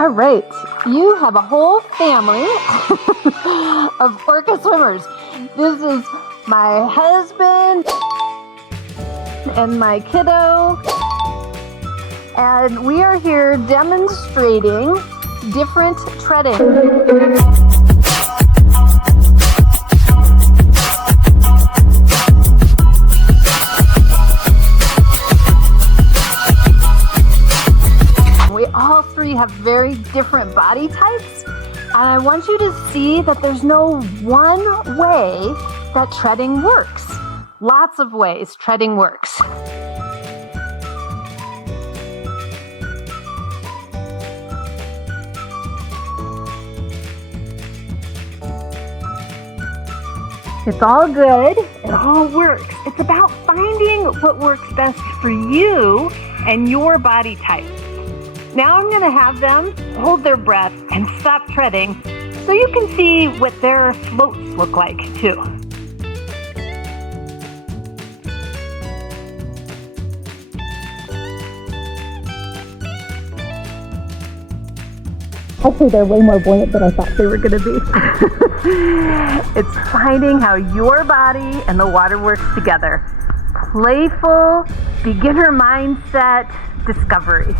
All right, you have a whole family of orca swimmers. This is my husband and my kiddo, and we are here demonstrating different treading. We all three have very different body types, and I want you to see that there's no one way that treading works. Lots of ways treading works. It's all good. It all works. It's about finding what works best for you and your body type. Now I'm going to have them hold their breath and stop treading so you can see what their floats look like too. Hopefully they're way more buoyant than I thought they were going to be. It's finding how your body and the water works together. Playful, beginner mindset discovery.